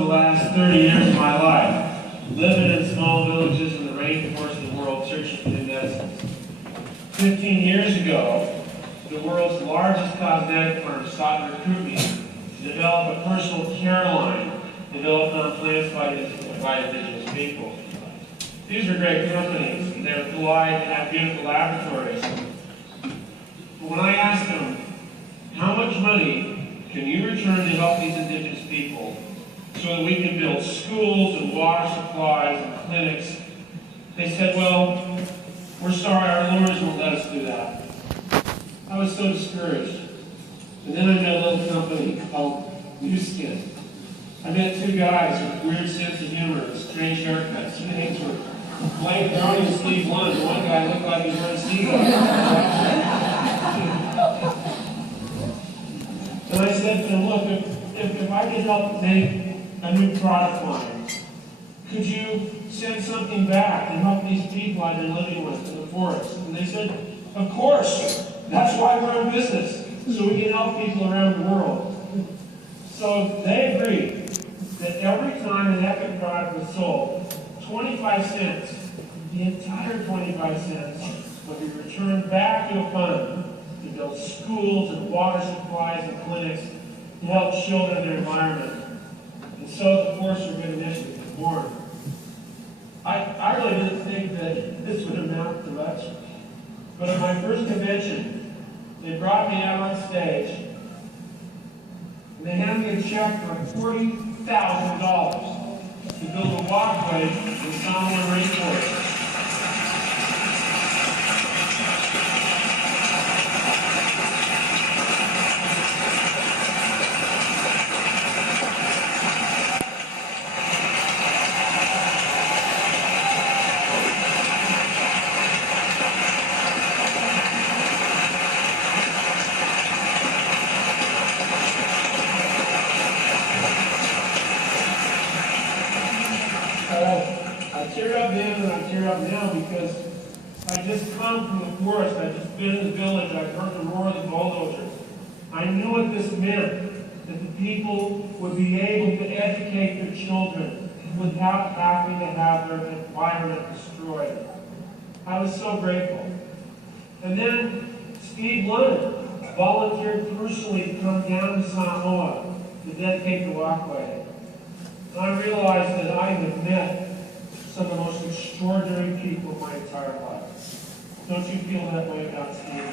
the last 30 years of my life, living in small villages in the rainforest of the world, searching for new medicines. 15 years ago, the world's largest cosmetic firm sought to recruit me to develop a personal care line developed on plants by indigenous people. These are great companies, and they're polite and have beautiful laboratories. But when I asked them, how much money can you return to help these indigenous people so that we can build schools and water supplies and clinics, they said, well, we're sorry, our lawyers won't let us do that. I was so discouraged. And then I met a little company called New Skin. I met two guys with a weird sense of humor and strange haircuts. Two names were Blake Browning and Steve Lund. The one guy looked like he was wearing seagulls. And I said to them, look, if I could help make a new product line, could you send something back and help these people I've been living with in the forest? And they said, of course. That's why we're in business, so we can help people around the world. So they agreed that every time an Epic product was sold, 25 cents, the entire 25 cents, would be returned back to a fund to build schools and water supplies and clinics to help children in their environment. And so the Force for Good initiative was born. I really didn't think that this would amount to much, but at my first convention, they brought me out on stage, and they handed me a check for $40,000 to build a walkway in the Solomon Rainforest. I tear up then and I tear up now because I just come from the forest, I've just been in the village, I've heard the roar of the bulldozers. I knew what this meant, that the people would be able to educate their children without having to have their environment destroyed. I was so grateful. And then Steve Lund volunteered personally to come down to Samoa to dedicate the walkway. And I realized that I had met some of the most extraordinary people of my entire life. Don't you feel that way about Steve?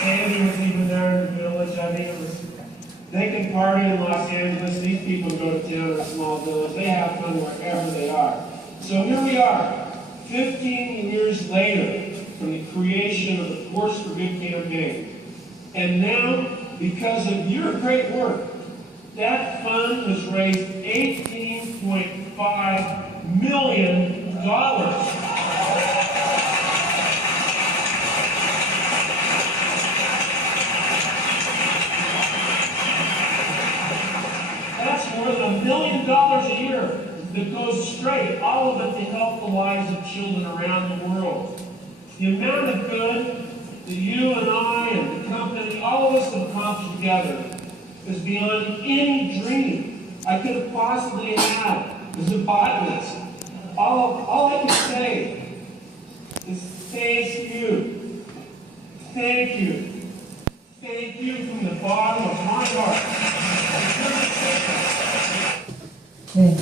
Sandy was even there in the village. I mean, they can party in Los Angeles. These people go to town in a small village. They have fun wherever they are. So here we are, 15 years later, from the creation of the Force for Good campaign. And now, because of your great work, that fund has raised $18.5 million. That's more than $1 million a year that goes straight, all of it to help the lives of children around the world. The amount of good that you and I and the company, all of us have accomplished together is beyond any dream I could have possibly had as a botanist. All I can say is thank you. Thank you. Thank you from the bottom of my heart. Thank